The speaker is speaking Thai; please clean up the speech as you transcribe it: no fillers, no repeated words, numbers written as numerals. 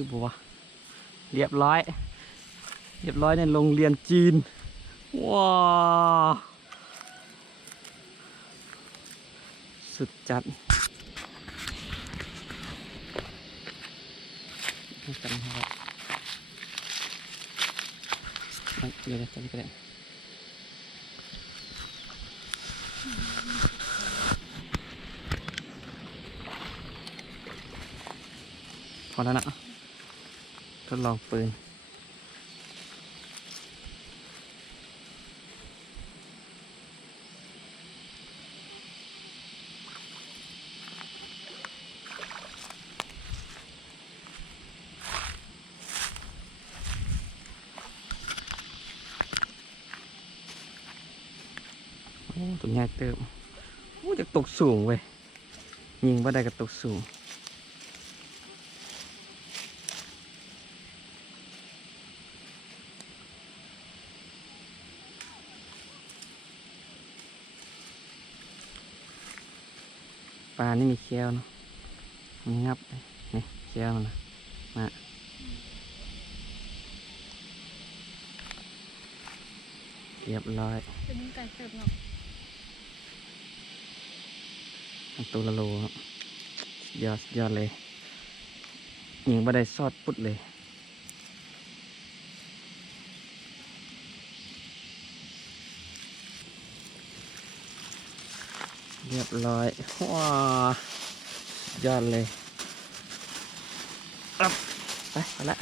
คือบัวเรียบร้อยในโรงเรียนจีนว้าวสุดจัดจังครับเดี๋ยวจังก็ได้พอแล้วนะทดลองปืนตัวใหญ่เติมจะตกสูงเว้ยยิงว่าได้ก็ตกสูงปลานี่มีเคี้ยวเนาะมันงับนี่เคี้ยวมันนะมาเรียบร้อยเป็นไก่เสิร์ฟเนาะตัวละโลยอดเลยยิงบ่ได้ซอดปุ๊ดเลยเรียบร้อยว้ายอดเลยไปละ